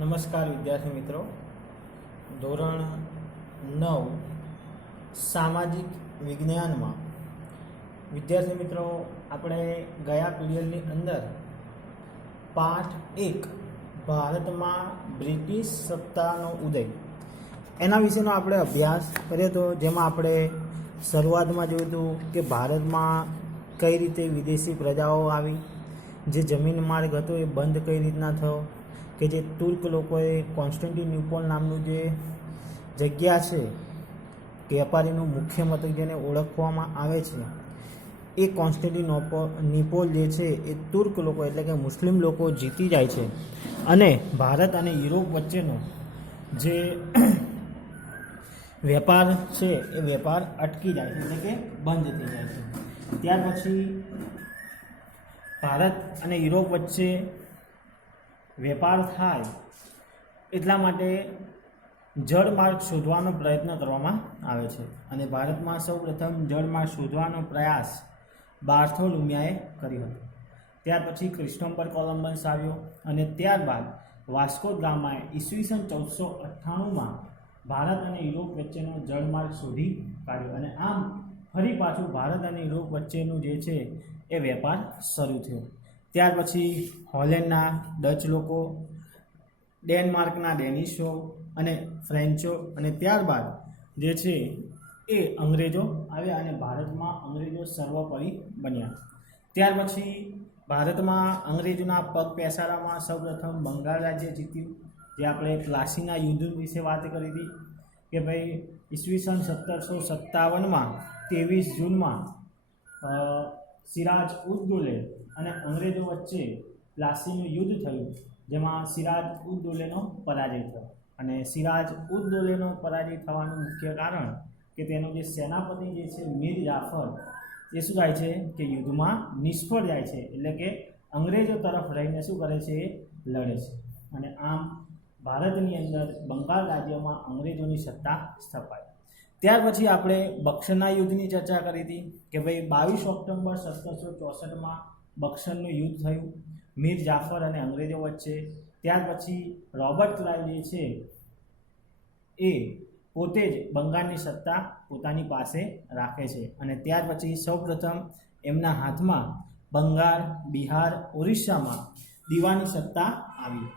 નમસ્કાર વિદ્યાર્થી મિત્રો, ધોરણ 9 સામાજિક વિજ્ઞાનમાં વિદ્યાર્થી મિત્રો આપણે ગયા પીરિયડની અંદર પાઠ 1 ભારતમાં બ્રિટિશ સત્તાનો ઉદય એના વિશેનો આપણે અભ્યાસ કર્યો હતો, જેમાં આપણે શરૂઆતમાં જોયું હતું કે ભારતમાં કઈ રીતે વિદેશી પ્રજાઓ આવી, જે જમીન માર્ગ હતો એ બંધ કઈ રીતના થયો, કે જે તુર્ક લોકોએ કોન્સ્ટન્ટિનોપલ નામનું જે જગ્યા છે વેપારીનું મુખ્ય મથક જેને ઓળખવામાં આવે છે, એ કોન્સ્ટન્ટિનોપલ જે છે એ તુર્ક લોકો એટલે કે મુસ્લિમ લોકો જીતી જાય છે અને ભારત અને યુરોપ વચ્ચેનો જે વેપાર છે એ વેપાર અટકી જાય છે, એટલે કે બંધ થઈ જાય છે. ત્યાર પછી ભારત અને યુરોપ વચ્ચે વેપાર થાય એટલા માટે જળમાર્ગ શોધવાનો પ્રયત્ન કરવામાં આવે છે અને ભારતમાં સૌપ્રથમ જળમાર્ગ શોધવાનો પ્રયાસ બાર્થોલુમિયાએ કર્યો હતો. ત્યાર પછી ક્રિસ્ટોફર કોલમ્બસ આવ્યો અને ત્યારબાદ વાસ્કો દ ગામાએ ઈસવીસન 1498માં ભારત અને યુરોપ વચ્ચેનો જળમાર્ગ શોધી કાઢ્યો અને આમ ફરી પાછું ભારત અને યુરોપ વચ્ચેનું જે છે એ વેપાર શરૂ થયો. ત્યાર પછી હોલેન્ડના ડચ લોકો, ડેનમાર્કના ડેનિશો અને ફ્રેન્ચો અને ત્યારબાદ જે છે એ અંગ્રેજો આવ્યા અને ભારતમાં અંગ્રેજો સર્વોપરી બન્યા. ત્યાર પછી ભારતમાં અંગ્રેજોના પગ પેસારામાં સૌપ્રથમ બંગાળ રાજ્ય જીત્યું, જે આપણે પ્લાસીના યુદ્ધ વિશે વાત કરી હતી કે ભાઈ ઈસવીસન 1757માં 23 જૂનમાં સિરાજ ઉદ દૌલે અને અંગ્રેજો વચ્ચે પ્લાસીનું યુદ્ધ થયું, જેમાં સિરાજ ઉદ દૌલેનો પરાજય થયો અને સિરાજ ઉદ દૌલેનો પરાજય થવાનું મુખ્ય કારણ કે તેનો જે સેનાપતિ જે છે મીર જાફર એ શું થાય છે કે યુદ્ધમાં નિષ્ફળ જાય છે, એટલે કે અંગ્રેજો તરફ રહીને શું કરે છે, એ લડે છે અને આમ ભારતની અંદર બંગાળ રાજ્યમાં અંગ્રેજોની સત્તા સ્થપાઈ. ત્યાર પછી આપણે બક્સરના યુદ્ધની ચર્ચા કરી હતી કે ભાઈ 22 ઓક્ટોબર 1764માં બક્સરનું યુદ્ધ થયું મીર જાફર અને અંગ્રેજો વચ્ચે. ત્યાર પછી રોબર્ટ ક્લાઇવ જે છે એ પોતે જ બંગાળની સત્તા પોતાની પાસે રાખે છે અને ત્યાર પછી સૌપ્રથમ એમના હાથમાં બંગાળ, બિહાર, ઓરિસ્સામાં દીવાની સત્તા આવી.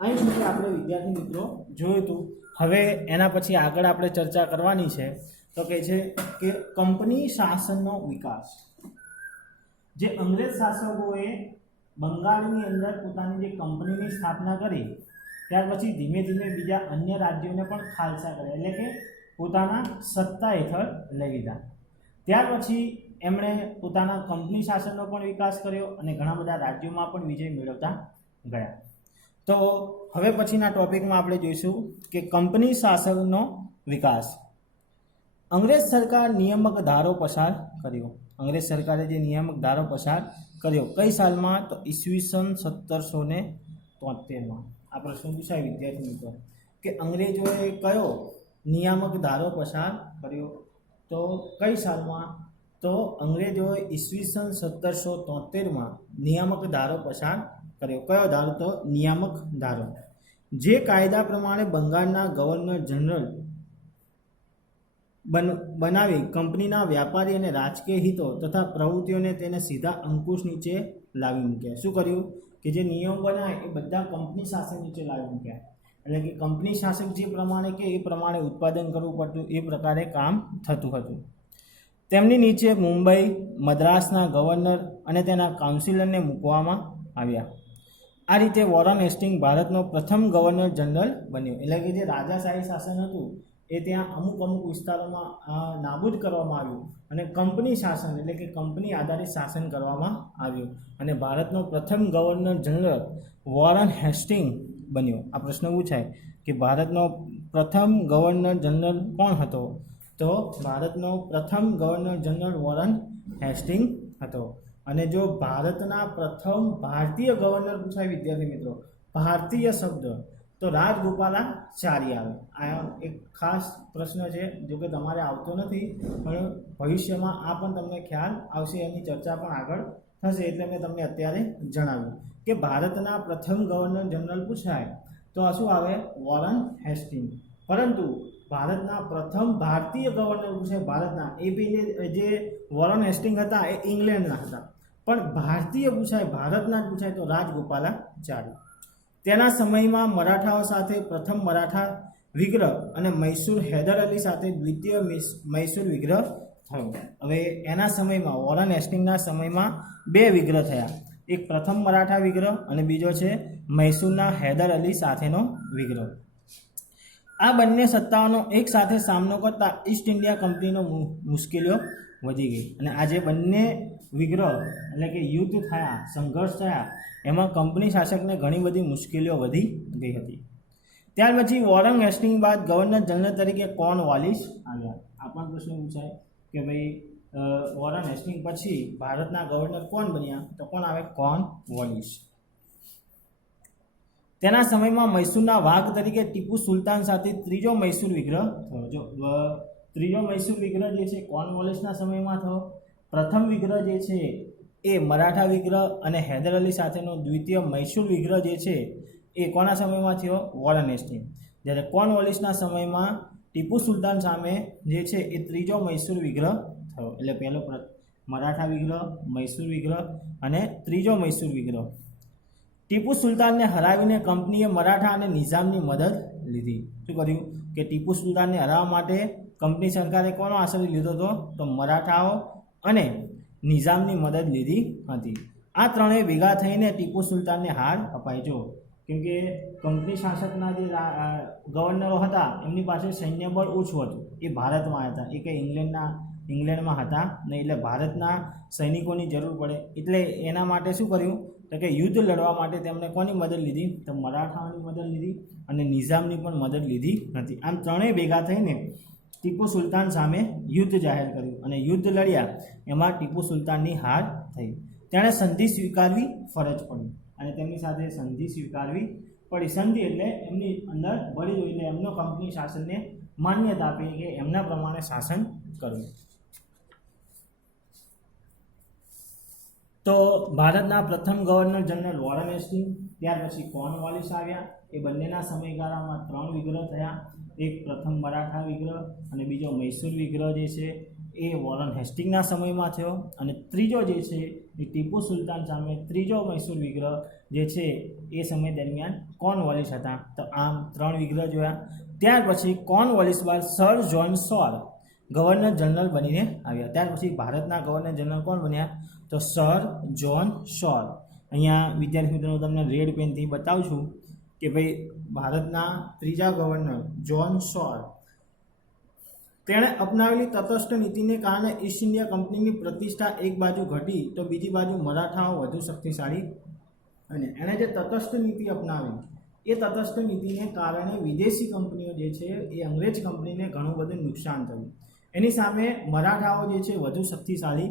અહીં સુધી આપણે વિદ્યાર્થી મિત્રો જોયું હતું. હવે એના પછી આગળ આપણે ચર્ચા કરવાની છે તો કહે છે કે કંપની શાસનનો વિકાસ. જે અંગ્રેજ શાસકોએ બંગાળની અંદર પોતાની જે કંપનીની સ્થાપના કરી, ત્યાર પછી ધીમે ધીમે બીજા અન્ય રાજ્યોને પણ ખાલસા કર્યા, એટલે કે પોતાના સત્તા હેઠળ લઈ લીધા. ત્યાર પછી એમણે પોતાના કંપની શાસનનો પણ વિકાસ કર્યો અને ઘણા બધા રાજ્યોમાં પણ વિજય મેળવતા ગયા. તો હવે પછીના ટોપિકમાં આપણે જોઈશું કે કંપની શાસનનો વિકાસ. અંગ્રેજ સરકાર નિયામક ધારો પસાર કર્યો. અંગ્રેજ સરકારે જે નિયામક ધારો પસાર કર્યો કઈ સાલમાં? તો ઈસવીસન 1773માં. આ પ્રશ્ન પૂછાય વિદ્યાર્થી મિત્રો કે અંગ્રેજોએ કયો નિયામક ધારો પસાર કર્યો, તો કઈ સાલમાં? તો અંગ્રેજોએ ઈસવીસન 1773માં નિયામક ધારો પસાર કર્યો. કયો ધારો? તો નિયામક ધારો. જે કાયદા પ્રમાણે બંગાળના ગવર્નર જનરલ બનાવી કંપનીના વ્યાપારી અને રાજકીય હિતો તથા પ્રવૃત્તિઓને તેને સીધા અંકુશ નીચે લાવી મૂક્યા. શું કર્યું કે જે નિયમ બનાવે એ બધા કંપની શાસન નીચે લાવી મૂક્યા, એટલે કે કંપની શાસક જે પ્રમાણે કે એ પ્રમાણે ઉત્પાદન કરવું પડતું, એ પ્રકારે કામ થતું હતું. તેમની નીચે મુંબઈ, મદ્રાસના ગવર્નર અને તેના કાઉન્સિલરને મૂકવામાં આવ્યા. આ રીતે વોરન હેસ્ટિંગ ભારતનો પ્રથમ ગવર્નર જનરલ બન્યો. એટલે કે જે રાજાશાહી શાસન હતું એ ત્યાં અમુક વિસ્તારોમાં નાબૂદ કરવામાં આવ્યું અને કંપની શાસન એટલે કે કંપની આધારિત શાસન કરવામાં આવ્યું અને ભારતનો પ્રથમ ગવર્નર જનરલ વોરન હેસ્ટિંગ બન્યો. આ પ્રશ્ન પૂછાય કે ભારતનો પ્રથમ ગવર્નર જનરલ કોણ હતો? તો ભારતનો પ્રથમ ગવર્નર જનરલ વોરન હેસ્ટિંગ હતો. અને જો ભારતના પ્રથમ ભારતીય ગવર્નર પૂછાય વિદ્યાર્થી મિત્રો, ભારતીય શબ્દ, તો રાજગોપાલાચારી આવે. આ એક ખાસ પ્રશ્ન છે, જો કે તમારે આવતો નથી પણ ભવિષ્યમાં આ પણ તમને ખ્યાલ આવશે, એની ચર્ચા પણ આગળ થશે, એટલે મેં તમને અત્યારે જણાવ્યું કે ભારતના પ્રથમ ગવર્નર જનરલ પૂછાય તો આ શું આવે? Warren Hastings. પરંતુ ભારતના પ્રથમ ભારતીય ગવર્નર છે ભારતના, એ બી જે વોરન હેસ્ટિંગ હતા એ ઇંગ્લેન્ડના હતા. પણ ભારતીય પૂછાય, ભારતના જ પૂછાય તો રાજગોપાલાચારી. તેના સમયમાં મરાઠાઓ સાથે પ્રથમ મરાઠા વિગ્રહ અને મૈસૂર હૈદર અલી સાથે દ્વિતીય મૈસૂર વિગ્રહ થયો. હવે એના સમયમાં વોરન હેસ્ટિંગના સમયમાં બે વિગ્રહ થયા, એક પ્રથમ મરાઠા વિગ્રહ અને બીજો છે મૈસૂરના હૈદર અલી સાથેનો વિગ્રહ. આ બંને સત્તાઓનો એક સાથે સામનો કરતા ઈસ્ટ ઇન્ડિયા કંપનીનો મુશ્કેલીઓ વધી ગઈ અને આ જે બંને વિગ્રહ એટલે કે યુદ્ધ થયા, સંઘર્ષ થયા, એમાં કંપની શાસકને ઘણી બધી મુશ્કેલીઓ વધી ગઈ હતી. ત્યાર પછી વોરન હેસ્ટિંગ બાદ ગવર્નર જનરલ તરીકે કોર્નવાલિસ આવ્યા. આ પણ પ્રશ્ન પૂછાય કે ભાઈ વોરન હેસ્ટિંગ પછી ભારતના ગવર્નર કોણ બન્યા? તો કોણ આવે? કોર્નવાલિસ. તેના સમયમાં મૈસૂરના વાઘ તરીકે ટીપુ સુલતાન સાથે ત્રીજો મૈસૂર વિગ્રહ થયો. જો ત્રીજો મૈસૂર વિગ્રહ જે છે કોર્નવાલિસના સમયમાં થયો. પ્રથમ વિગ્રહ જે છે એ મરાઠા વિગ્રહ અને હૈદર અલી સાથેનો દ્વિતીય મૈસૂર વિગ્રહ જે છે એ કોના સમયમાં થયો? Warren Hastings. જ્યારે કોર્નવાલિસના સમયમાં ટીપુ સુલતાન સામે જે છે એ ત્રીજો મૈસૂર વિગ્રહ થયો. એટલે પહેલો મરાઠા વિગ્રહ, મૈસૂર વિગ્રહ અને ત્રીજો મૈસૂર વિગ્રહ. ટીપુ સુલતાનને હરાવીને કંપનીએ મરાઠા અને નિઝામની મદદ લીધી. શું કર્યું કે ટીપુ સુલતાનને હરાવવા માટે કંપની સરકારે કોનો આશ્રય લીધો હતો? તો મરાઠાઓ અને નિઝામની મદદ લીધી હતી. આ ત્રણેય ભેગા થઈને ટીપુ સુલતાનને હાર અપાઈ. જો કેમ કે કંપની શાસકના જે ગવર્નરો હતા એમની પાસે સૈન્ય બળ ઓછું હતું, એ ભારતમાં હતા, એ કંઈ ઇંગ્લેન્ડમાં હતા નહીં, એટલે ભારતના સૈનિકોની જરૂર પડે. એટલે એના માટે શું કર્યું તો કે યુદ્ધ લડવા માટે તેમણે કોની મદદ લીધી? તો મરાઠાઓની મદદ લીધી અને નિઝામની પણ મદદ લીધી હતી. આમ ત્રણેય ભેગા થઈને ટીપુ સુલતાન સામે યુદ્ધ જાહેર કર્યું અને યુદ્ધ લડ્યા, એમાં ટીપુ સુલતાનની હાર થઈ. તેણે સંધિ સ્વીકારવી ફરજ પડી અને તેમની સાથે સંધિ સ્વીકારવી પડી. સંધિ એટલે એમની અંદર ભળી ગઈ, એટલે એમનો કંપની શાસનને માન્યતા આપી કે એમના પ્રમાણે શાસન કરવું. તો ભારતના પ્રથમ ગવર્નર જનરલ વોરન હેસ્ટિંગ, ત્યાર પછી કોર્નવાલિસ આવ્યા. એ બંનેના સમયગાળામાં ત્રણ વિગ્રહ થયા, એક પ્રથમ મરાઠા વિગ્રહ અને બીજો મૈસૂર વિગ્રહ જે છે એ વોરન હેસ્ટિંગના સમયમાં થયો અને ત્રીજો જે છે એ ટીપુ સુલતાન સામે ત્રીજો મૈસૂર વિગ્રહ જે છે એ સમય દરમિયાન કોર્નવાલિસ હતા. તો આમ ત્રણ વિગ્રહ જોયા. ત્યાર પછી કોર્નવાલિસ બાદ સર જ્હોન શોર ગવર્નર જનરલ બનીને આવ્યા. ત્યાર પછી ભારતના ગવર્નર જનરલ કોણ બન્યા? તો સર જ્હોન શોર. અહીંયા વિદ્યાર્થી મિત્રો તમને રેડ પેનથી બતાવું છું કે ભાઈ ભારતના ત્રીજા ગવર્નર જ્હોન શોર, તેણે અપનાવેલી તટસ્થ નીતિને કારણે ઈસ્ટ ઇન્ડિયા કંપનીની પ્રતિષ્ઠા એક બાજુ ઘટી તો બીજી બાજુ મરાઠાઓ વધુ શક્તિશાળી. અને એણે જે તટસ્થ નીતિ અપનાવી એ તટસ્થ નીતિને કારણે વિદેશી કંપનીઓ જે છે એ અંગ્રેજ કંપનીને ઘણું બધું નુકસાન થયું. એની સામે મરાઠાઓ જે છે વધુ શક્તિશાળી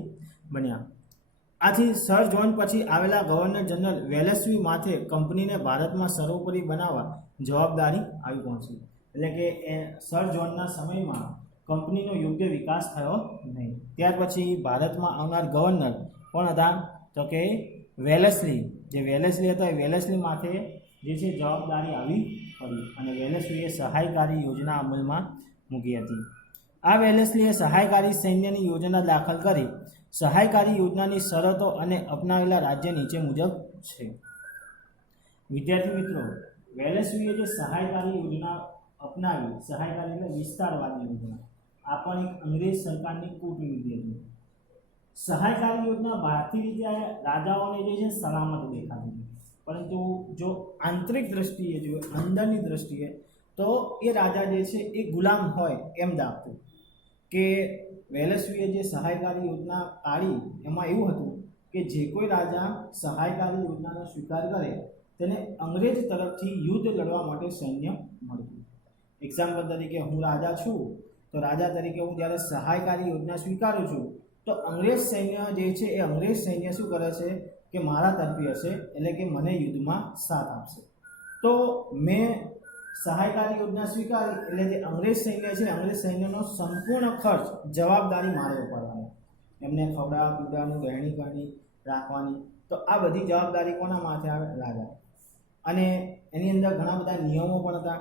બન્યા. આથી સર જ્હોન પછી આવેલા ગવર્નર જનરલ વેલેસ્લી માથે કંપનીને ભારતમાં સર્વોપરી બનાવવા જવાબદારી આવી પહોંચી. એટલે કે સર જ્હોનના સમયમાં કંપનીનો યોગ્ય વિકાસ થયો નહીં. ત્યાર પછી ભારતમાં આવનાર ગવર્નર કોણ હતા? તો કે વેલેસ્લી. જે વેલેસ્લી હતા એ વેલેસ્લી માથે જે છે જવાબદારી આવી પડી અને વેલેસ્લીએ સહાયકારી યોજના અમલમાં મૂકી હતી. આ વેલેસ્લીએ સહાયકારી સૈન્યની યોજના દાખલ કરી. સહાયકારી યોજનાની શરતો અને અપનાવેલા રાજ્ય નીચે મુજબ છે. વિદ્યાર્થી મિત્રો, વેલેસ્લીએ જે સહાયકારી યોજના અપનાવી, સહાયકારી એટલે વિસ્તારવાદી યોજના, આ પણ એક અંગ્રેજ સરકારની કૂટનીતિ હતી. સહાયકારી યોજના બહારથી રીતે રાજાઓને જે છે સલામત દેખાતી, પરંતુ જો આંતરિક દ્રષ્ટિએ જોઈએ, અંદરની દ્રષ્ટિએ, તો એ રાજા જે છે એ ગુલામ હોય એમ દાખતું. કે વેલેસ્લીએ જે સહાયકારી યોજના કાઢી એમાં એવું હતું કે જે કોઈ રાજા સહાયકારી યોજનાનો સ્વીકાર કરે તેને અંગ્રેજ તરફથી યુદ્ધ લડવા માટે સૈન્ય મળતું. એક્ઝામ્પલ તરીકે હું રાજા છું, તો રાજા તરીકે હું જ્યારે સહાયકારી યોજના સ્વીકારું છું તો અંગ્રેજ સૈન્ય જે છે એ અંગ્રેજ સૈન્ય શું કરે છે કે મારા તરફી હશે, એટલે કે મને યુદ્ધમાં સાથ આપશે. તો મેં સહાયકારી યોજના સ્વીકારી એટલે જે અંગ્રેજ સૈન્ય છે, અંગ્રેજ સૈન્યનો સંપૂર્ણ ખર્ચ જવાબદારી મારે ઉપાડવાનો, એમને ખવડાવવા પીવડાવવાનું, રહેણી કરણી રાખવાની. તો આ બધી જવાબદારી કોના માથે આવે? રાજા. અને એની અંદર ઘણા બધા નિયમો પણ હતા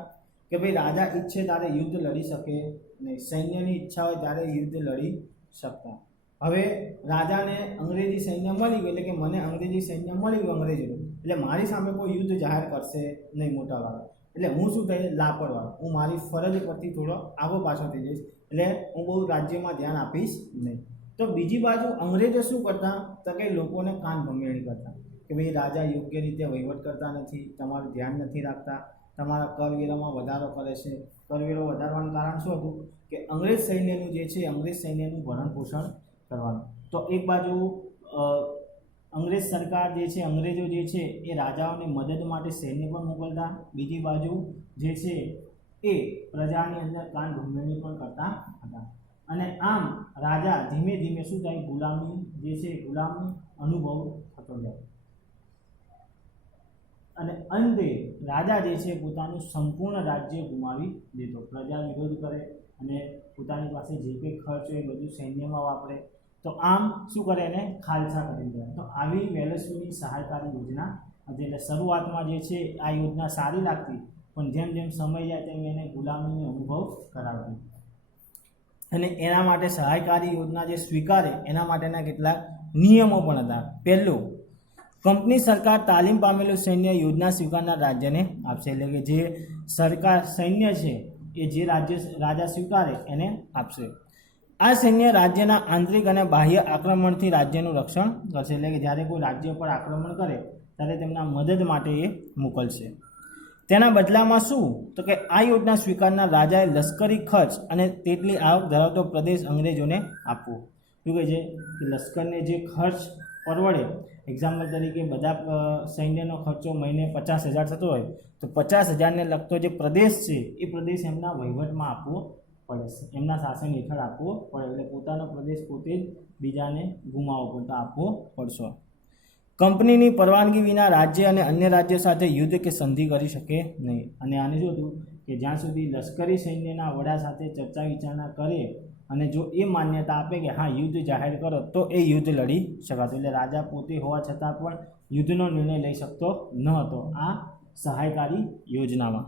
કે ભાઈ રાજા ઈચ્છે ત્યારે યુદ્ધ લડી શકે નહીં, સૈન્યની ઈચ્છા હોય ત્યારે યુદ્ધ લડી શકતા. હવે રાજાને અંગ્રેજી સૈન્ય મળી ગયું, એટલે કે મને અંગ્રેજી સૈન્ય મળી ગયું અંગ્રેજીનું, એટલે મારી સામે કોઈ યુદ્ધ જાહેર કરશે નહીં મોટાભાગે. એટલે હું શું થઈ લાપરવાહ, હું મારી ફરજ પરથી થોડો આગો પાછો થઈ જઈશ, એટલે હું બહુ રાજ્યમાં ધ્યાન આપીશ નહીં. તો બીજી બાજુ અંગ્રેજો શું કરતા તો કે લોકોને કાન ભંગેણી કરતા કે ભાઈ રાજા યોગ્ય રીતે વહીવટ કરતા નથી, તમારું ધ્યાન નથી રાખતા, તમારા કરવેરામાં વધારો કરે છે. કરવેરો વધારવાનું કારણ શું હતું કે અંગ્રેજ સૈન્યનું જે છે અંગ્રેજ સૈન્યનું ભરણ પોષણ કરવાનું. તો એક બાજુ અંગ્રેજ સરકાર જે છે અંગ્રેજો જે છે એ રાજાઓની મદદ માટે સૈન્ય પણ મોકલતા, બીજી બાજુ જે છે એ પ્રજાની અંદર કાન ભંગેણી પણ કરતા હતા. અને આમ રાજા ધીમે ધીમે શું થાય ગુલામી જે છે ગુલામી અનુભવ થતો જાય અને અંતે રાજા જે છે પોતાનું સંપૂર્ણ રાજ્ય ગુમાવી દેતો. પ્રજા વિરોધ કરે અને પોતાની પાસે જે કંઈ ખર્ચ હોય એ બધું સૈન્યમાં વાપરે. તો આમ શું કરે એને ખાલસા કરી દે. તો આવી વેલેસ્લીની સહાયકારી યોજના હતી. એટલે શરૂઆતમાં જે છે આ યોજના સારી લાગતી, પણ જેમ જેમ સમય જાય તેમ એને ગુલામીનો અનુભવ કરાવતી. અને એના માટે સહાયકારી યોજના જે સ્વીકારે એના માટેના કેટલાક નિયમો પણ હતા. પહેલું, કંપની સરકાર તાલીમ પામેલું સૈન્ય યોજના સ્વીકારનાર રાજ્યને આપશે. એટલે કે જે સરકાર સૈન્ય છે એ જે રાજા સ્વીકારે એને આપશે. આ સૈન્ય રાજ્યના આંતરિક અને બાહ્ય આક્રમણથી રાજ્યનું રક્ષણ કરશે. એટલે કે જ્યારે કોઈ રાજ્ય પર આક્રમણ કરે ત્યારે તેમના મદદ માટે એ મોકલશે. તેના બદલામાં શું તો કે આ યોજના સ્વીકારનાર રાજાએ લશ્કરી ખર્ચ અને તેટલી આવક ધરાવતો પ્રદેશ અંગ્રેજોને આપવો. શું કહે છે કે લશ્કરને જે ખર્ચ પરવડે, એક્ઝામ્પલ તરીકે બધા સૈન્યનો ખર્ચો મહિને 50,000 થતો હોય તો 50,000ને લગતો જે પ્રદેશ છે એ પ્રદેશ એમના વહીવટમાં આપવો પડે છે, એમના શાસન હેઠળ આપવો પડે. એટલે પોતાનો પ્રદેશ પોતે જ બીજાને ગુમાવવો પડતો આપવો પડશે. કંપનીની પરવાનગી વિના રાજ્ય અને અન્ય રાજ્યો સાથે યુદ્ધ કે સંધિ કરી શકે નહીં. અને આને શું હતું કે જ્યાં સુધી લશ્કરી સૈન્યના વડા સાથે ચર્ચા વિચારણા કરે અને જો એ માન્યતા આપે કે હા યુદ્ધ જાહેર કરો તો એ યુદ્ધ લડી શકાતું. એટલે રાજા પોતે હોવા છતાં પણ યુદ્ધનો નિર્ણય લઈ શકતો ન હતો આ સહાયકારી યોજનામાં.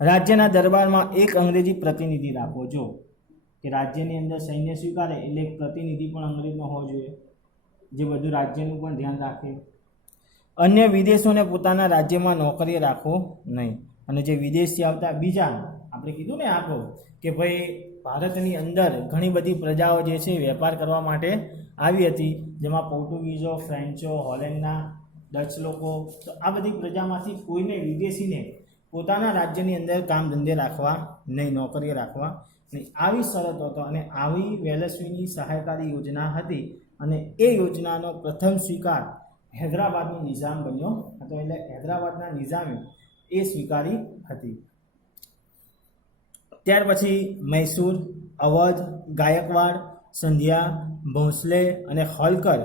રાજ્યના દરબારમાં એક અંગ્રેજી પ્રતિનિધિ રાખવો. જો કે રાજ્યની અંદર સૈન્ય સ્વીકારે એટલે એક પ્રતિનિધિ પણ અંગ્રેજનો હોવો જોઈએ જે બધું રાજ્યનું પણ ધ્યાન રાખે. અન્ય વિદેશોને પોતાના રાજ્યમાં નોકરીએ રાખવો નહીં. અને જે વિદેશથી આવતા બીજા આપણે કીધું ને આગળ કે ભાઈ ભારતની અંદર ઘણી બધી પ્રજાઓ જે છે વેપાર કરવા માટે આવી હતી, જેમાં પોર્ટુગીઝો, ફ્રેન્ચો, હોલેન્ડના, ડચ લોકો. તો આ બધી પ્રજામાંથી કોઈને વિદેશીને પોતાના રાજ્યની અંદર કામ ધંધે રાખવા નહીં, નોકરીએ રાખવા નહીં. આવી શરતો હતો અને આવી વેલેસ્લીની સહાયકારી યોજના હતી. અને એ યોજનાનો પ્રથમ સ્વીકાર હૈદરાબાદનો નિઝામ બન્યો હતો. એટલે હૈદરાબાદના નિઝામે એ સ્વીકારી હતી. ત્યાર પછી મૈસૂર, અવધ, ગાયકવાડ, સંધ્યા, ભોંસલે અને હોલકર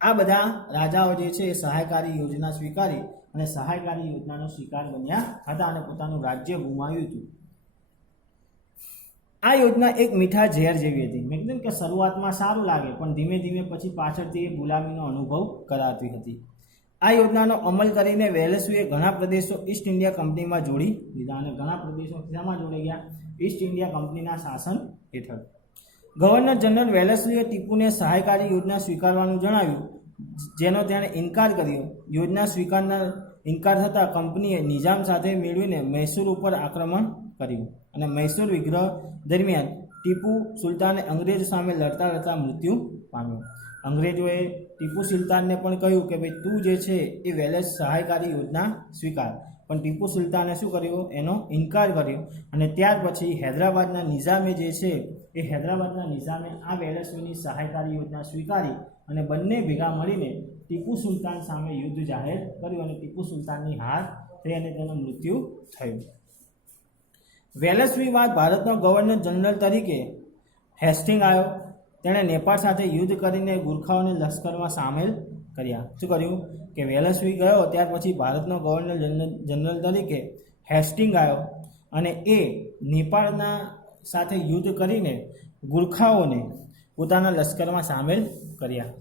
આ બધા રાજાઓ જે છે એ સહાયકારી યોજના સ્વીકારી અને સહાયકારી યોજનાનો શિકાર બન્યા હતા અને પોતાનું રાજ્ય ગુમાવ્યું હતું. આ યોજના એક મીઠા ઝેર જેવી હતી. મેં કીધું કે શરૂઆતમાં સારું લાગે પણ ધીમે ધીમે પછી પાછળથી એ ગુલામીનો અનુભવ કરાવતી હતી. આ યોજનાનો અમલ કરીને વેલેસ્લીએ ઘણા પ્રદેશો ઈસ્ટ ઇન્ડિયા કંપનીમાં જોડી દીધા અને ઘણા પ્રદેશો શેમાં જોડાઈ ગયા? ઈસ્ટ ઇન્ડિયા કંપનીના શાસન હેઠળ. ગવર્નર જનરલ વેલેસ્લીએ ટીપુને સહાયકારી યોજના સ્વીકારવાનું જણાવ્યું, જેનો તેણે ઇનકાર કર્યો. યોજના સ્વીકારનાર ઇનકાર થતાં કંપનીએ નિઝામ સાથે મેળવીને મૈસૂર ઉપર આક્રમણ કર્યું અને મૈસૂર વિગ્રહ દરમિયાન ટીપુ સુલતાને અંગ્રેજો સામે લડતા લડતા મૃત્યુ પામ્યો. અંગ્રેજોએ ટીપુ સુલતાનને પણ કહ્યું કે ભાઈ તું જે છે એ વેલેસ સહાયકારી યોજના સ્વીકાર, પણ ટીપુ સુલતાને શું કર્યું? એનો ઇનકાર કર્યો. અને ત્યાર પછી હૈદરાબાદના નિઝામે જે છે એ હૈદરાબાદના નિઝામે આ વેલેસ્લીની સહાયકારી યોજના સ્વીકારી અને બંને ભેગા મળીને ટીપુ સુલતાન સામે યુદ્ધ જાહેર કર્યું અને ટીપુ સુલતાનની હાર થઈ અને તેનું મૃત્યુ થયું. વેલેસ્લી બાદ ભારતનો ગવર્નર જનરલ તરીકે હેસ્ટિંગ આવ્યો. તેણે નેપાળ સાથે યુદ્ધ કરીને ગુરખાઓને લશ્કરમાં સામેલ કર્યા. શું કર્યું કે વેલેસ્લી ગયો ત્યાર પછી ભારતનો ગવર્નર જનરલ તરીકે હેસ્ટિંગ આવ્યો અને એ નેપાળના સાથે યુદ્ધ કરીને ગુરખાઓને પોતાના લશ્કરમાં સામેલ કર્યા.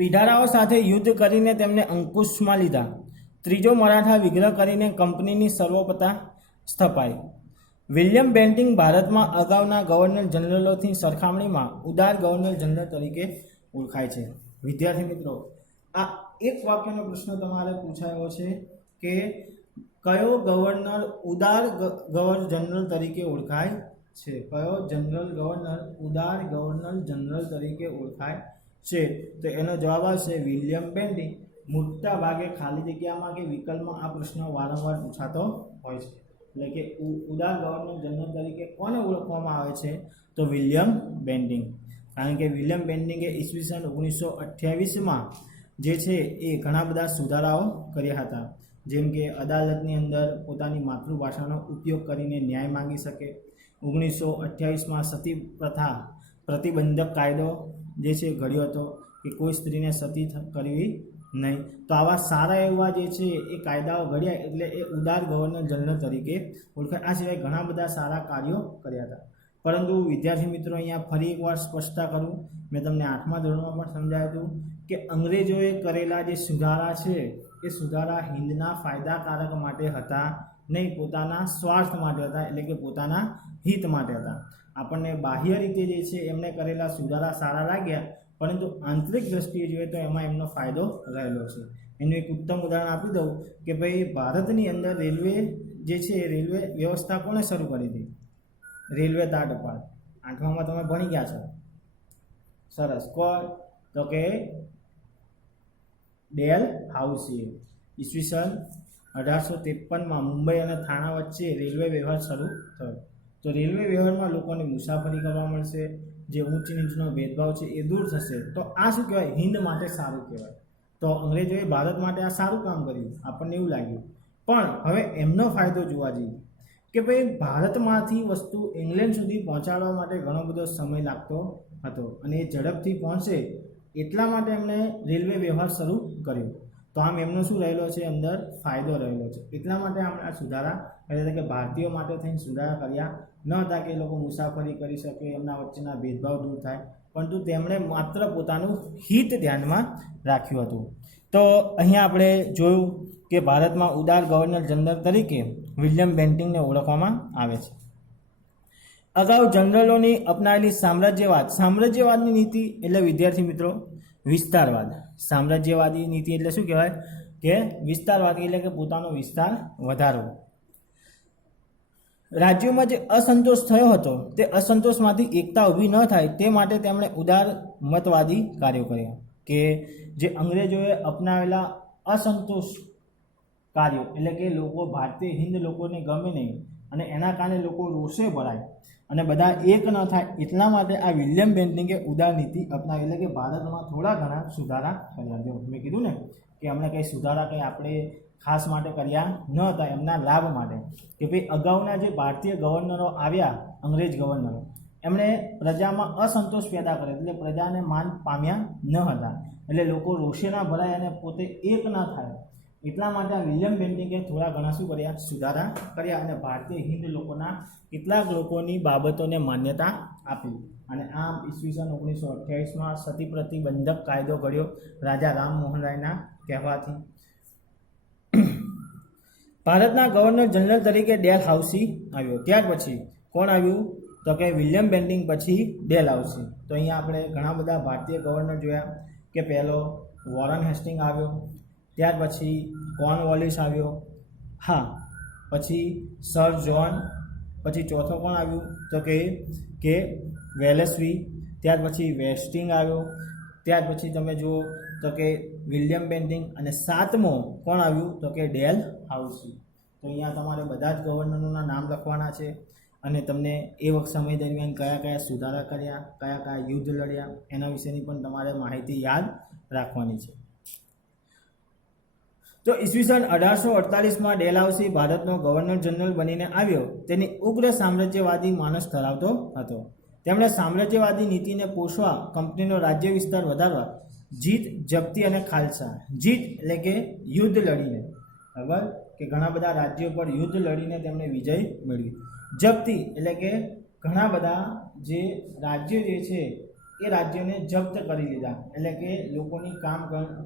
પીઢારાઓ સાથે યુદ્ધ કરીને તેમને અંકુશમાં લીધા. ત્રીજો મરાઠા વિગ્રહ કરીને કંપનીની સર્વોપતા સ્થપાઈ. વિલિયમ બેન્ટિંગ ભારતમાં અગાઉના ગવર્નર જનરલોથી સરખામણીમાં ઉદાર ગવર્નર જનરલ તરીકે ઓળખાય છે. વિદ્યાર્થી મિત્રો, આ એક વાક્યનો પ્રશ્ન તમારે પૂછાયો છે કે કયો ગવર્નર ઉદાર ગવર્નર જનરલ તરીકે ઓળખાય છે? કયો જનરલ ગવર્નર ઉદાર ગવર્નર જનરલ તરીકે ઓળખાય છે? તો એનો જવાબ આવશે વિલિયમ બેન્ટિંગ. મોટા ભાગે ખાલી જગ્યામાં કે વિકલ્પમાં આ પ્રશ્ન વારંવાર પૂછાતો હોય છે. એટલે કે ઉદાર ગવર્નર જનરલ તરીકે કોને ઓળખવામાં આવે છે? તો વિલિયમ બેન્ટિંગ. કારણ કે વિલિયમ બેન્ટિંગે ઈસવીસન 1928માં જે છે એ ઘણા બધા સુધારાઓ કર્યા હતા. જેમ કે અદાલતની અંદર પોતાની માતૃભાષાનો ઉપયોગ કરીને ન્યાય માંગી શકે. 1928માં સતી પ્રથા પ્રતિબંધક કાયદો જે છે ઘડ્યો હતો કે કોઈ સ્ત્રીને સતી કરવી નહીં. તો આવા સારા એવા જે છે એ કાયદાઓ ઘડ્યા એટલે એ ઉદાર ગવર્નર જનરલ તરીકે ઓળખાય. આ સિવાય ઘણા બધા સારા કાર્યો કર્યા હતા. પરંતુ વિદ્યાર્થી મિત્રો, અહીંયા ફરી એકવાર સ્પષ્ટતા કરું, મેં તમને 8મા ધોરણમાં પણ સમજાવ્યું હતું કે અંગ્રેજોએ કરેલા જે સુધારા છે એ સુધારા હિન્દના ફાયદાકારક માટે હતા નહીં, પોતાના સ્વાર્થ માટે હતા. એટલે કે પોતાના હિત માટે હતા. આપણને બાહ્ય રીતે જે છે એમને કરેલા સુધારા સારા લાગ્યા, પરંતુ આંતરિક દ્રષ્ટિએ જોઈએ તો એમાં એમનો ફાયદો રહેલો છે. એનું એક ઉત્તમ ઉદાહરણ આપી દઉં કે ભાઈ ભારતની અંદર રેલવે જે છે એ રેલવે વ્યવસ્થા કોણે શરૂ કરી હતી? રેલવે તાર ટપાલ. 8મામાં તમે ભણી ગયા છો. સરસ. કોણ? તો કે ડેલ હાઉસીએ. ઈસવીસન 1853માં મુંબઈ અને થાણા વચ્ચે રેલવે વ્યવહાર શરૂ થયો. તો રેલવે વ્યવહારમાં લોકોને મુસાફરી કરવા મળશે, જે ઊંચ નીચનો ભેદભાવ છે એ દૂર થશે. તો આ શું કહેવાય? હિન્દ માટે સારું કહેવાય. તો અંગ્રેજોએ ભારત માટે આ સારું કામ કર્યું, આપણને એવું લાગ્યું. પણ હવે એમનો ફાયદો જોવા જઈએ કે ભાઈ ભારતમાંથી વસ્તુ ઇંગ્લેન્ડ સુધી પહોંચાડવા માટે ઘણો બધો સમય લાગતો હતો અને એ ઝડપથી પહોંચે એટલા માટે એમણે રેલવે વ્યવહાર શરૂ કર્યો. તો આમ એમનો શું રહેલો છે? અંદર ફાયદો રહેલો છે. એટલા માટે આપણે આ સુધારા કર્યા હતા કે ભારતીયો માટે થઈને સુધારા કર્યા ન હતા કે એ લોકો મુસાફરી કરી શકે, એમના વચ્ચેના ભેદભાવ દૂર થાય, પરંતુ તેમણે માત્ર પોતાનું હિત ધ્યાનમાં રાખ્યું હતું. તો અહીંયા આપણે જોયું કે ભારતમાં ઉદાર ગવર્નર જનરલ તરીકે વિલિયમ બેન્ટિંગને ઓળખવામાં આવે છે. અગાઉ જનરલોની અપનાવેલી સામ્રાજ્યવાદની નીતિ એટલે વિદ્યાર્થી મિત્રો વિસ્તારવાદ. સામ્રાજ્યવાદી નીતિ એટલે શું કહેવાય? કે વિસ્તારવાદી એટલે કે પોતાનો વિસ્તાર વધારવો. રાજ્યોમાં જે અસંતોષ થયો હતો તે અસંતોષમાંથી એકતા ઊભી ન થાય તે માટે તેમણે ઉદાર મતવાદી કાર્યો કર્યા. કે જે અંગ્રેજોએ અપનાવેલા અસંતોષ કાર્યો એટલે કે લોકો ભારતીય હિન્દ લોકોને ગમે નહીં અને એના કારણે લોકો રોષે ભરાય અને બધા એક ન થાય, એટલા માટે આ વિલિયમ બેન્ટિંગે ઉદાર નીતિ અપનાવી. એટલે કે ભારતમાં થોડા ઘણા સુધારા કર્યા. જો મેં કીધું ને કે અમને કંઈ સુધારા કંઈ આપણે ખાસ માટે કર્યા ન હતા, એમના લાભ માટે. કે ભાઈ અગાઉના જે ભારતીય ગવર્નરો આવ્યા, અંગ્રેજ ગવર્નરો, એમણે પ્રજામાં અસંતોષ પેદા કર્યો, એટલે પ્રજાને માન પામ્યા ન હતા, એટલે લોકો રોષે ના ભરાય અને પોતે એક ના થાય. એટલા માટે આ વિલિયમ બેન્ટિંગે થોડા ઘણા શું કર્યા? સુધારા કર્યા અને ભારતીય હિન્દ લોકોના કેટલાક લોકોની બાબતોને માન્યતા આપી. અને આમ ઈસવીસન 1928માં સતી પ્રતિબંધક કાયદો ઘડ્યો રાજા રામમોહન રાયના કહેવાથી. ભારતના ગવર્નર જનરલ તરીકે ડેલ હાઉસી આવ્યો. ત્યાર પછી કોણ આવ્યું? તો કે વિલિયમ બેન્ટિંગ પછી ડેલ હાઉસી. તો અહીંયા આપણે ઘણા બધા ભારતીય ગવર્નર જોયા કે પહેલો વોરન હેસ્ટિંગ આવ્યો, ત્યાર પછી કોર્નવોલિસ આવ્યો, હા, પછી સર જ્હોન, પછી ચોથો કોણ આવ્યું? તો કે વેલેસ્લી, ત્યાર પછી વેસ્ટિંગ આવ્યો, ત્યાર પછી તમે જુઓ તો કે વિલિયમ બેન્ટિંગ, અને સાતમો કોણ આવ્યું? તો કે ડેલ હાઉસી. તો અહીંયા તમારે બધા જ ગવર્નરોના નામ લખવાના છે અને તમને એ વખત સમય દરમિયાન કયા કયા સુધારા કર્યા, કયા કયા યુદ્ધ લડ્યા, એના વિશેની પણ તમારે માહિતી યાદ રાખવાની છે. તો ઈસવીસન 1848માં ડેલહાઉસી ભારતનો ગવર્નર જનરલ બનીને આવ્યો. તેની ઉગ્ર સામ્રાજ્યવાદી માનસ ધરાવતો હતો. તેમણે સામ્રાજ્યવાદી નીતિને પોષવા કંપનીનો રાજ્ય વિસ્તાર વધારવા જીત, જપ્તી અને ખાલસા. જીત એટલે કે યુદ્ધ લડીને, બરાબર, કે ઘણા બધા રાજ્યો પર યુદ્ધ લડીને તેમણે વિજય મેળવી. જપ્તી એટલે કે ઘણા બધા જે રાજ્યો જે છે એ રાજ્યને જપ્ત કરી લીધા, એટલે કે લોકોની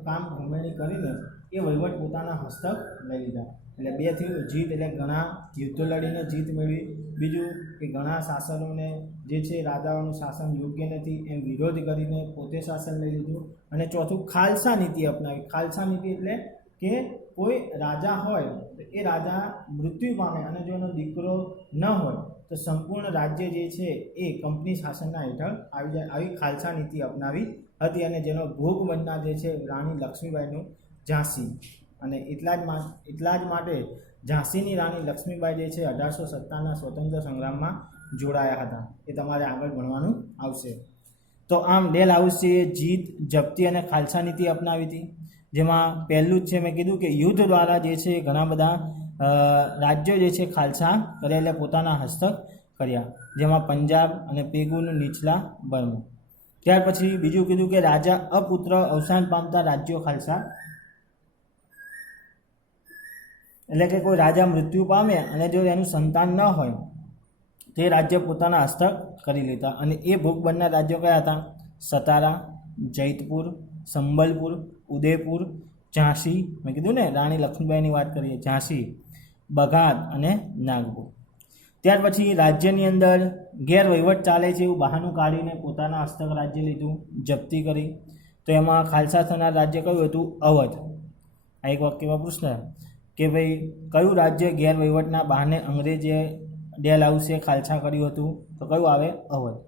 કામ ઘૂમેણી કરીને એ વહીવટ પોતાના હસ્તક લઈ લીધા. એટલે બે થયું જીત, એટલે ઘણા યુદ્ધો લડીને જીત મેળવી. બીજું કે ઘણા શાસનોને જે છે રાજાઓનું શાસન યોગ્ય નથી એમ વિરોધ કરીને પોતે શાસન લઈ લીધું. અને ચોથું ખાલસા નીતિ અપનાવી. ખાલસા નીતિ એટલે કે કોઈ રાજા હોય તો એ રાજા મૃત્યુ પામે અને જો એનો દીકરો ન હોય તો સંપૂર્ણ રાજ્ય જે છે એ કંપની શાસનના હેઠળ આવી જાય. આવી ખાલસા નીતિ અપનાવી હતી અને જેનો ભોગ બનનાર જે છે રાણી લક્ષ્મીબાઈનું ઝાંસી. અને એટલા જ માટે ઝાંસીની રાણી લક્ષ્મીબાઈ જે છે 1857ના સ્વતંત્ર સંગ્રામમાં જોડાયા હતા. એ તમારે આગળ ભણવાનું આવશે. તો આમ ડેલહાઉસીએ જીત, જપ્તી અને ખાલસા નીતિ અપનાવી હતી. જેમાં પહેલું જ છે મેં કીધું કે યુદ્ધ દ્વારા જે છે ઘણા બધા રાજ્યો જે છે ખાલસા કર્યા, એટલે પોતાના હસ્તક કર્યા. જેમાં પંજાબ અને પેગુનું નીચલા બર્મા. ત્યાર પછી બીજું કીધું કે રાજા અપુત્ર અવસાન પામતા રાજ્યો ખાલસા, એટલે કે કોઈ રાજા મૃત્યુ પામે અને જો એનું સંતાન ન હોય તે રાજ્ય પોતાના હસ્તક કરી લેતા. અને એ ભોગ બનનાર રાજ્યો કયા હતા? સતારા, જૈતપુર, સંબલપુર, ઉદયપુર, ઝાંસી, મેં કીધું ને રાણી લક્ષ્મીબાઈની વાત કરીએ, ઝાંસી, બઘાદ અને નાગપુર. ત્યાર પછી રાજ્યની અંદર ગેરવહીવટ ચાલે છે એવું બહાનું કાઢીને પોતાના હસ્તક રાજ્ય લીધું, જપ્તી કરી. તો એમાં ખાલસા થનાર રાજ્ય કયું હતું? અવધ. આ એક વાક્યમાં પૂછશે કે ભાઈ કયું રાજ્ય ગેરવહીવટના બહાને અંગ્રેજે ડેલહાઉસીએ ખાલસા કર્યું હતું? તો કયું આવે? અવધ.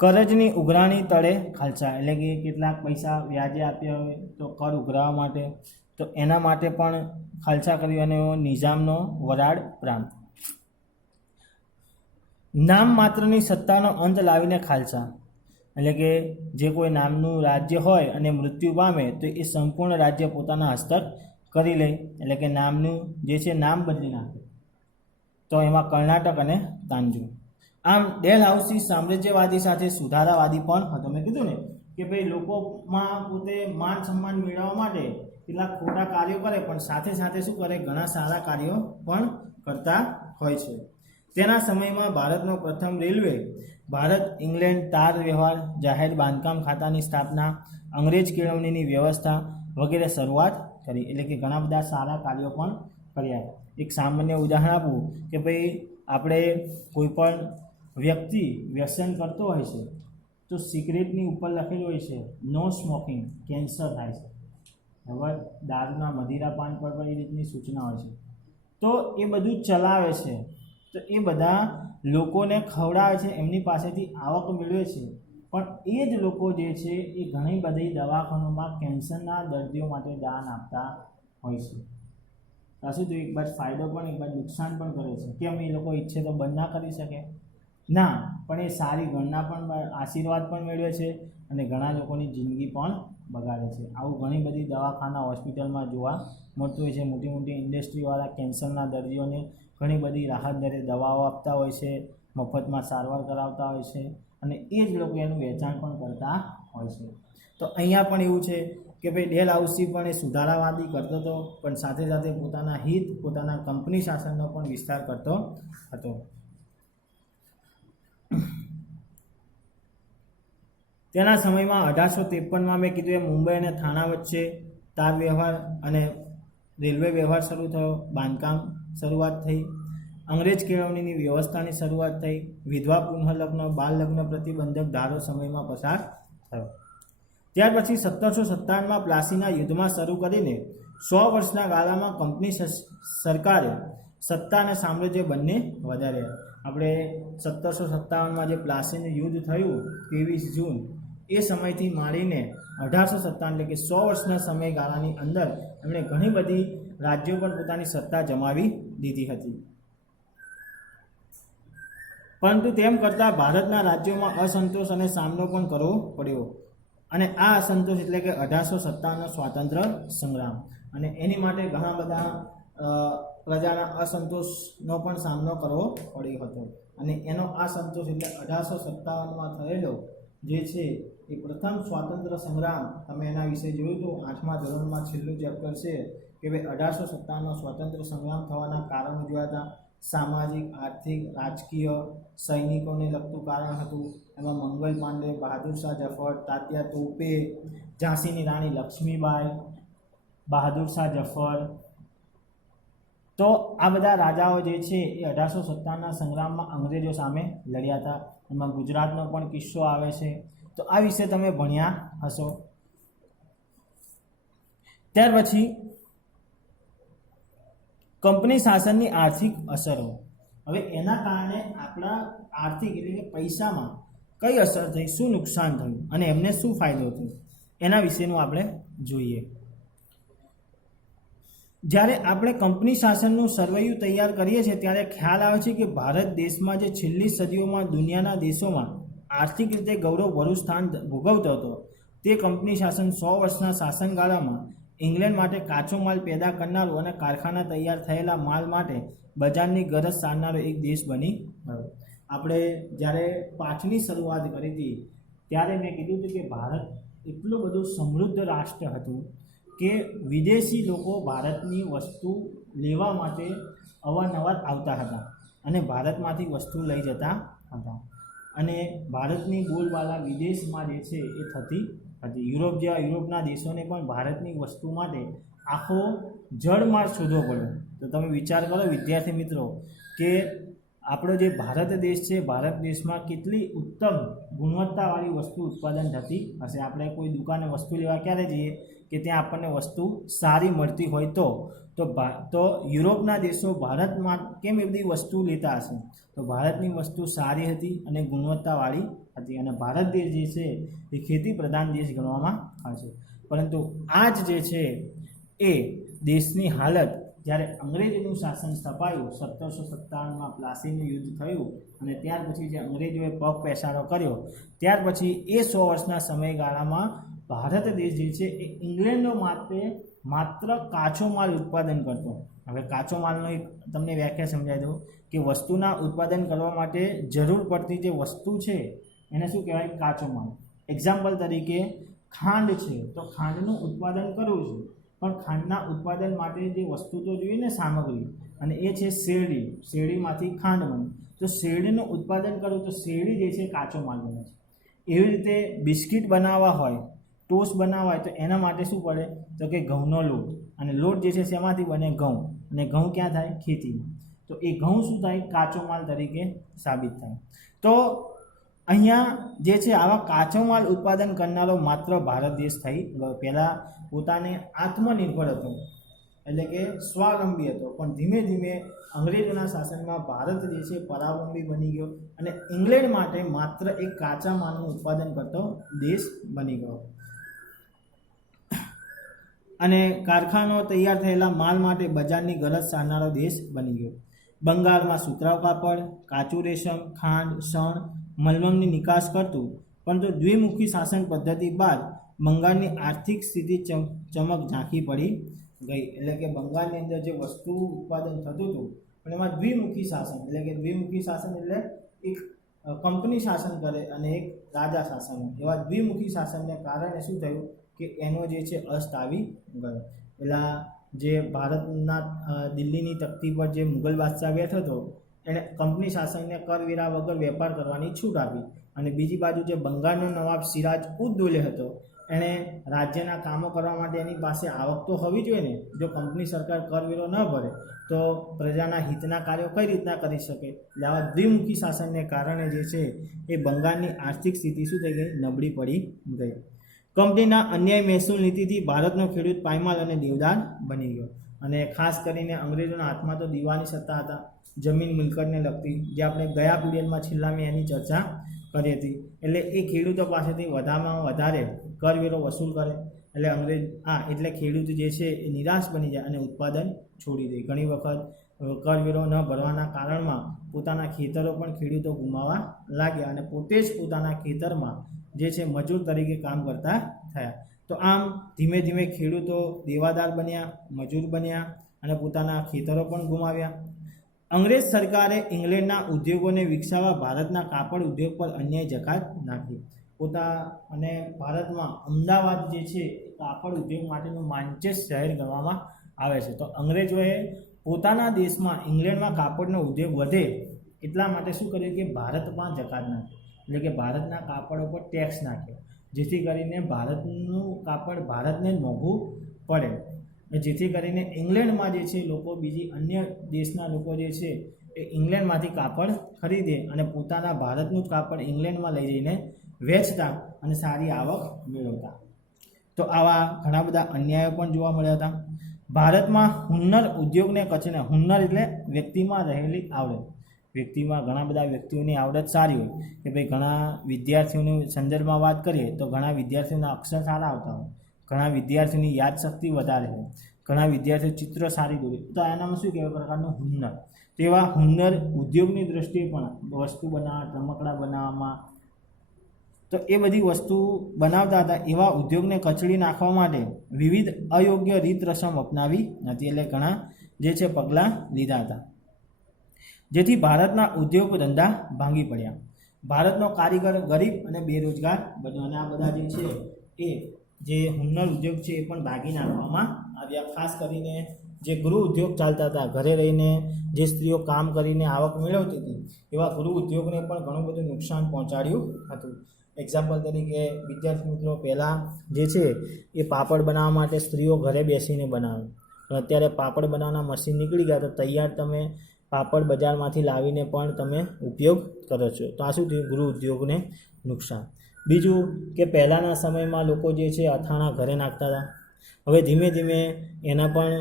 કરજની ઉઘરાણી તળે ખાલસા, એટલે કે કેટલાક પૈસા વ્યાજે આપ્યા હોય તો કર ઉઘરાવવા માટે, તો એના માટે પણ ખાલસા કર્યું અને નિઝામનો વરાળ પ્રાંત. નામ માત્રની સત્તાનો અંત લાવીને ખાલસા, એટલે કે જે કોઈ નામનું રાજ્ય હોય અને મૃત્યુ પામે તો એ સંપૂર્ણ રાજ્ય પોતાના હસ્તક કરી લે, એટલે કે નામનું જે છે નામ બદલી નાખે. તો એમાં કર્ણાટક અને તાંજુ. આમ ડેલહાઉસી સામ્રાજ્યવાદી સાથે સુધારાવાદી પણ હતો. મેં કીધું ને કે ભાઈ લોકોમાં પોતે માન સન્માન મેળવવા માટે કેટલાક ખોટા કાર્યો કરે પણ સાથે સાથે શું કરે? ઘણા સારા કાર્યો પણ કરતા હોય છે. તેના સમયમાં ભારતનો પ્રથમ રેલવે, ભારત ઇંગ્લેન્ડ તાર વ્યવહાર, જાહેર બાંધકામ ખાતાની સ્થાપના, અંગ્રેજ કેળવણીની વ્યવસ્થા વગેરે શરૂઆત કરી. એટલે કે ઘણા બધા સારા કાર્યો પણ કર્યા. એક સામાન્ય ઉદાહરણ આપું કે ભાઈ આપણે કોઈ પણ વ્યક્તિ વ્યસન કરતો હોય છે તો સિગરેટની ઉપર લખેલું હોય છે નો સ્મોકિંગ, કેન્સર થાય છે. હવે દારૂના મદિરા પાન પર પણ એ રીતની સૂચના હોય છે. તો એ બધું ચલાવે છે, તો એ બધા લોકોને ખવડાવે છે, એમની પાસેથી આવક મેળવે છે. પણ એ જ લોકો જે છે એ ઘણી બધી દવાખાનોમાં કેન્સરના દર્દીઓ માટે દાન આપતા હોય છે. પાછું તો એક બાદ ફાયદો પણ એક બાદ નુકસાન પણ કરે છે. કેમ? એ લોકો ઈચ્છે તો બંધ ના કરી શકે ના, પણ એ સારી ગણના પણ, આશીર્વાદ પણ મેળવે છે અને ઘણા લોકોની જિંદગી પણ બગાડે છે. આવું ઘણી બધી દવાખાના હોસ્પિટલમાં જોવા મળતું હોય છે. મોટી મોટી ઇન્ડસ્ટ્રીવાળા કેન્સરના દર્દીઓને ઘણી બધી રાહત દરે દવાઓ આપતા હોય છે, મફતમાં સારવાર કરાવતા હોય છે અને એ જ લોકો એનું વેચાણ પણ કરતા હોય છે. તો અહીંયા પણ એવું છે કે ભાઈ ડેલહાઉસી પણ એ સુધારાવાદી કરતો હતો, પણ સાથે સાથે પોતાના હિત, પોતાના કંપની શાસનનો પણ વિસ્તાર કરતો હતો. તેના સમયમાં 1853માં મેં કીધું એ મુંબઈ અને થાણા વચ્ચે તાર વ્યવહાર અને રેલવે વ્યવહાર શરૂ થયો, બાંધકામ શરૂઆત થઈ, અંગ્રેજ કેળવણીની વ્યવસ્થાની શરૂઆત થઈ, વિધવા પુનઃલગ્ન, બાળ લગ્ન પ્રતિબંધક ધારો સમયમાં પસાર થયો. ત્યાર પછી 1757માં પ્લાસીના યુદ્ધમાં શરૂ કરીને 100 વર્ષના ગાળામાં કંપની સરકારે સત્તા અને સામ્રાજ્ય બંને વધાર્યા. આપણે 1757માં જે પ્લાસીનું યુદ્ધ થયું 23 જૂન, એ સમયથી માંડીને 1857 એટલે કે 100 વર્ષના સમયગાળાની અંદર એમણે ઘણી બધી રાજ્યો પર પોતાની સત્તા જમાવી દીધી હતી. પરંતુ તેમ કરતાં ભારતના રાજ્યોમાં અસંતોષ અને સામનો પણ કરવો પડ્યો. અને આ અસંતોષ એટલે કે 1857નો સ્વાતંત્ર્ય સંગ્રામ, અને એની માટે ઘણા બધા પ્રજાના અસંતોષનો પણ સામનો કરવો પડ્યો હતો. અને એનો આ સંતોષ એટલે 1857માં થયેલો જે છે એ પ્રથમ સ્વાતંત્ર્ય સંગ્રામ. તમે એના વિશે જોયું તો 8મા ધોરણમાં છેલ્લું ચેપ્ટર છે કે ભાઈ 1857નો સ્વાતંત્ર્ય સંગ્રામ થવાના કારણો જોયા હતા. સામાજિક, આર્થિક, રાજકીય, સૈનિકોને લગતું કારણ હતું. એમાં મંગલ પાંડે, બહાદુર શાહ જફર, તાત્યા તોપે, ઝાંસીની રાણી લક્ષ્મીબાઈ, બહાદુર શાહ જફર. તો આ બધા રાજાઓ જે છે એ 1857ના સંગ્રામમાં અંગ્રેજો સામે લડ્યા હતા. એમાં ગુજરાતનો પણ કિસ્સો આવે છે. તો આ વિશે તમે ભણ્યા હશો. ત્યાર પછી કંપની શાસનની આર્થિક અસરો. હવે એના કારણે આપણા આર્થિક એટલે કે પૈસામાં કઈ અસર થઈ, શું નુકસાન થયું અને એમને શું ફાયદો થયો, એના વિશેનું આપણે જોઈએ. જ્યારે આપણે કંપની શાસનનું સરવૈયું તૈયાર કરીએ છીએ ત્યારે ખ્યાલ આવે છે કે ભારત દેશમાં જે છેલ્લી સદીઓમાં દુનિયાના દેશોમાં આર્થિક રીતે ગૌરવભર્યું સ્થાન ભોગવતો હતો, તે કંપની શાસન 100 વર્ષના શાસનગાળામાં ઇંગ્લેન્ડ માટે કાચો માલ પેદા કરનારો અને કારખાના તૈયાર થયેલા માલ માટે બજારની ગરજ સારનારો એક દેશ બની ગયો. આપણે જ્યારે પાઠની શરૂઆત કરી હતી ત્યારે મેં કીધું હતું કે ભારત એટલું બધું સમૃદ્ધ રાષ્ટ્ર હતું કે વિદેશી લોકો ભારતની વસ્તુ લેવા માટે અવારનવાર આવતા હતા અને ભારતમાંથી વસ્તુ લઈ જતા હતા. અને ભારતની બોલબાલા વિદેશમાં જે છે એ થતી હતી. યુરોપના દેશોને પણ ભારતની વસ્તુ માટે આખો જળમાર્ગ શોધવો પડ્યો. તો તમે વિચાર કરો વિદ્યાર્થી મિત્રો કે આપણો જે ભારત દેશ છે, ભારત દેશમાં કેટલી ઉત્તમ ગુણવત્તાવાળી વસ્તુ ઉત્પાદન થતી હશે. આપણે કોઈ દુકાને વસ્તુ લેવા ક્યારે જઈએ કે ત્યાં આપણને વસ્તુ સારી મળતી હોય તો યુરોપના દેશો ભારતમાં કેમ એ બધી વસ્તુ લેતા હશે? તો ભારતની વસ્તુ સારી હતી અને ગુણવત્તાવાળી હતી. અને ભારત દેશ જે છે એ ખેતી પ્રધાન દેશ ગણવામાં આવે છે. પરંતુ આજ જે છે એ દેશની હાલત જ્યારે અંગ્રેજોનું શાસન સ્થપાયું, 1757માં પ્લાસીનું યુદ્ધ થયું અને ત્યાર પછી જે અંગ્રેજોએ પગ પેસારો કર્યો, ત્યાર પછી એ 100 વર્ષના સમયગાળામાં ભારત દેશ જે છે એ ઇંગ્લેન્ડો માત્ર કાચો માલ ઉત્પાદન કરતો. હવે કાચો માલનો એક તમને વ્યાખ્યા સમજાવી દઉં કે વસ્તુના ઉત્પાદન કરવા માટે જરૂર પડતી જે વસ્તુ છે એને શું કહેવાય? કાચો માલ. એક્ઝામ્પલ તરીકે ખાંડ છે, તો ખાંડનું ઉત્પાદન કરવું છે, પણ ખાંડના ઉત્પાદન માટે જે વસ્તુ તો જોઈએ ને, સામગ્રી, અને એ છે શેરડી. શેરડીમાંથી ખાંડ બને. તો શેરડીનું ઉત્પાદન કરવું તો શેરડી જે છે કાચો માલ બને છે. એવી રીતે બિસ્કિટ બનાવવા હોય, ટોસ્ટ બનાવવા હોય તો એના માટે શું પડે? તો કે ઘઉંનો લોટ. અને લોટ જે છે શેમાંથી બને? ઘઉં. અને ઘઉં ક્યાં થાય? ખેતીમાં. તો એ ઘઉં શું થાય? કાચો માલ તરીકે સાબિત થાય. તો અહીંયા જે છે આવા કાચો માલ ઉત્પાદન કરનારો માત્ર ભારત દેશ થઈ ગયો. પહેલાં પોતાને આત્મનિર્ભર હતો, એટલે કે સ્વાવલંબી હતો, પણ ધીમે ધીમે અંગ્રેજોના શાસનમાં ભારત જે છે પરાવલંબી બની ગયો અને ઇંગ્લેન્ડ માટે માત્ર એક કાચા માલનું ઉત્પાદન કરતો દેશ બની ગયો. અને કારખાનાઓ તૈયાર થયેલા માલ માટે બજારની ગરજ સારનારો દેશ બની ગયો. બંગાળમાં સુતરાઉ કાપડ, કાચું રેશમ, ખાંડ, શણ, મલમલની નિકાસ કરતું. પરંતુ દ્વિમુખી શાસન પદ્ધતિ બાદ બંગાળની આર્થિક સ્થિતિ ચમક ઝાંખી પડી ગઈ. એટલે કે બંગાળની અંદર જે વસ્તુ ઉત્પાદન થતું હતું પણ એમાં દ્વિમુખી શાસન, એટલે કે દ્વિમુખી શાસન એટલે એક કંપની શાસન કરે અને એક રાજા શાસન. એવા દ્વિમુખી શાસનને કારણે શું થયું કે એનો જે છે અસ્ત આવી ગયો. પેલા જે ભારતના દિલ્હીની તખ્તી પર જે મુગલ બાદશાહ બેઠો હતો એણે કંપની શાસનને કરવેરા વગર વેપાર કરવાની છૂટ આપી. અને બીજી બાજુ જે બંગાળનો નવાબ સિરાજ ઉદ દૌલે હતો એણે રાજ્યના કામો કરવા માટે એની પાસે આવક તો હોવી જોઈએ ને. જો કંપની સરકાર કરવેરો ન ભરે તો પ્રજાના હિતના કાર્યો કઈ રીતના કરી શકે? એટલે આવા દ્વિમુખી શાસનને કારણે જે છે એ બંગાળની આર્થિક સ્થિતિ શું થઈ ગઈ? નબળી પડી ગઈ. કંપનીના અન્યાય મહેસૂલ નીતિથી ભારતનો ખેડૂત પાયમાલ અને દેવદાર બની ગયો. અને ખાસ કરીને અંગ્રેજોના હાથમાં તો દીવાની સત્તા હતા, જમીન મિલકતને લગતી, જે આપણે ગયા પીરિયડમાં છેલ્લા મેં એની ચર્ચા કરી હતી. એટલે એ ખેડૂતો પાસેથી વધારેમાં વધારે કરવેરો વસૂલ કરે. એટલે ખેડૂત જે છે એ નિરાશ બની જાય અને ઉત્પાદન છોડી દે. ઘણી વખત કરવેરો ન ભરવાના કારણમાં પોતાના ખેતરો પણ ખેડૂતો ગુમાવવા લાગ્યા અને પોતે જ પોતાના ખેતરમાં જે છે મજૂર તરીકે કામ કરતા થયા. તો આમ ધીમે ધીમે ખેડૂતો દેવાદાર બન્યા, મજૂર બન્યા અને પોતાના ખેતરો પણ ગુમાવ્યા. અંગ્રેજ સરકારે ઇંગ્લેન્ડના ઉદ્યોગોને વિકસાવવા ભારતના કાપડ ઉદ્યોગ પર અન્યાય જકાત નાખી. અને ભારતમાં અમદાવાદ જે છે કાપડ ઉદ્યોગ માટેનું માન્ચેસ્ટર શહેર ગણવામાં આવે છે. તો અંગ્રેજોએ પોતાના દેશમાં ઇંગ્લેન્ડમાં કાપડનો ઉદ્યોગ વધે એટલા માટે શું કર્યું કે ભારતમાં જકાત નાખ્યો, એટલે કે ભારતના કાપડ ઉપર ટેક્સ નાખ્યો, જેથી કરીને ભારતનું કાપડ ભારતને જ મોંઘું પડે, જેથી કરીને ઇંગ્લેન્ડમાં જે છે લોકો બીજી અન્ય દેશના લોકો જે છે એ ઇંગ્લેન્ડમાંથી કાપડ ખરીદે અને પોતાના ભારતનું જ કાપડ ઇંગ્લેન્ડમાં લઈ જઈને વેચતા અને સારી આવક મેળવતા. તો આવા ઘણા બધા અન્યાયો પણ જોવા મળ્યા હતા. ભારતમાં હુન્નર ઉદ્યોગને કચને, હુન્નર એટલે વ્યક્તિમાં રહેલી આવડત, વ્યક્તિમાં ઘણા બધા વ્યક્તિઓની આવડત સારી હોય કે ભાઈ ઘણા વિદ્યાર્થીઓની સંદર્ભમાં વાત કરીએ તો ઘણા વિદ્યાર્થીઓના અક્ષર સારા આવતા હોય, ઘણા વિદ્યાર્થીઓની યાદશક્તિ વધારે હોય, ઘણા વિદ્યાર્થીઓ ચિત્ર સારી દોરે, તો એનામાં શું કહેવાય પ્રકારનું હુન્નર. તેવા હુન્નર ઉદ્યોગની દ્રષ્ટિએ પણ વસ્તુ બનાવવા, રમકડા બનાવવામાં, તો એ બધી વસ્તુ બનાવતા હતા. એવા ઉદ્યોગને કચડી નાખવા માટે વિવિધ અયોગ્ય રીત રસમ અપનાવી નથી, એટલે ઘણા જે છે પગલાં લીધા હતા, જેથી ભારતના ઉદ્યોગ ધંધા ભાંગી પડ્યા. ભારતનો કારીગર ગરીબ અને બેરોજગાર બન્યો અને આ બધા જે છે એ જે હુન્નર ઉદ્યોગ છે એ પણ ભાગી નાખવામાં આવ્યા. ખાસ કરીને જે ગૃહ ઉદ્યોગ ચાલતા હતા, ઘરે રહીને જે સ્ત્રીઓ કામ કરીને આવક મેળવતી હતી, એવા ગૃહ ઉદ્યોગને પણ ઘણું બધું નુકસાન પહોંચાડ્યું હતું. એક્ઝામ્પલ તરીકે વિદ્યાર્થી મિત્રો પહેલાં જે છે એ પાપડ બનાવવા માટે સ્ત્રીઓ ઘરે બેસીને બનાવે, પણ અત્યારે પાપડ બનાવવાના મશીન નીકળી ગયા તો તૈયાર તમે પાપડ બજારમાંથી લાવીને પણ તમે ઉપયોગ કરો છો. તો આ શું થયું? ગૃહ ઉદ્યોગને નુકસાન. બીજું કે પહેલાંના સમયમાં લોકો જે છે અથાણા ઘરે નાખતા હતા, હવે ધીમે ધીમે એના પણ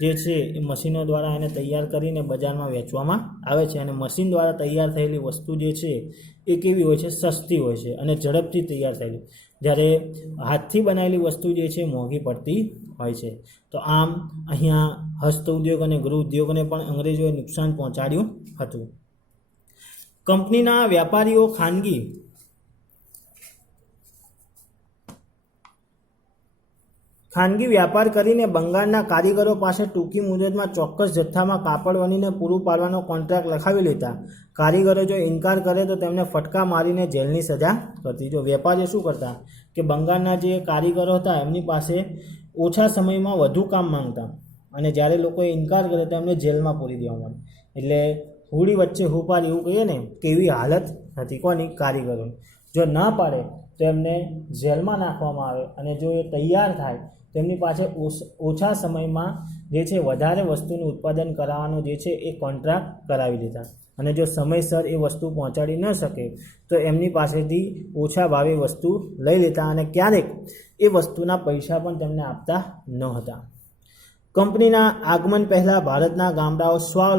જે છે એ મશીનો દ્વારા એને તૈયાર કરીને બજારમાં વેચવામાં આવે છે, અને મશીન દ્વારા તૈયાર થયેલી વસ્તુ જે છે એ કેવી હોય છે? સસ્તી હોય છે અને ઝડપથી તૈયાર થયેલી, જ્યારે હાથથી બનાવેલી વસ્તુ જે છે મોંઘી પડતી હોય છે. તો આમ અહીંયા હસ્ત ઉદ્યોગ અને ગૃહ ઉદ્યોગને પણ અંગ્રેજોએ નુકસાન પહોંચાડ્યું હતું. કંપનીના વેપારીઓ ખાનગી વ્યાપાર કરીને બંગાળના કારીગરો પાસે ટૂંકી મુદતમાં ચોક્કસ જથ્થામાં કાપડ વણીને પૂરું પાડવાનો કોન્ટ્રાક્ટ લખાવી લેતા. કારીગરો જો ઇનકાર કરે તો તેમને ફટકા મારીને જેલની સજા કરતી. જો વેપારીઓ શું કરતા કે બંગાળના જે કારીગરો હતા એમની પાસે ઓછા સમયમાં વધુ કામ માંગતા, અને જ્યારે લોકોએ ઇનકાર કરે તો એમને જેલમાં પૂરી દેવામાં આવે. એટલે હુડી વચ્ચે હુપાર એવું કહીએ ને કે એવી હાલત હતી કોની? કારીગરોની. જો ના પાડે તો એમને જેલમાં નાખવામાં આવે, અને જો એ તૈયાર થાય તેમની પાસે ઓછા સમયમાં જે છે વધારે વસ્તુનું ઉત્પાદન કરાવવાનો જે છે એ કોન્ટ્રાક્ટ કરાવી દેતા, અને જો સમયસર એ વસ્તુ પહોંચાડી ન શકે તો એમની પાસેથી ઓછા ભાવે વસ્તુ લઈ લેતા, અને ક્યારેક એ વસ્તુના પૈસા પણ તેમને આપતા ન હતા. કંપનીના આગમન પહેલાં ભારતના ગામડાઓ સ્વાવલંબી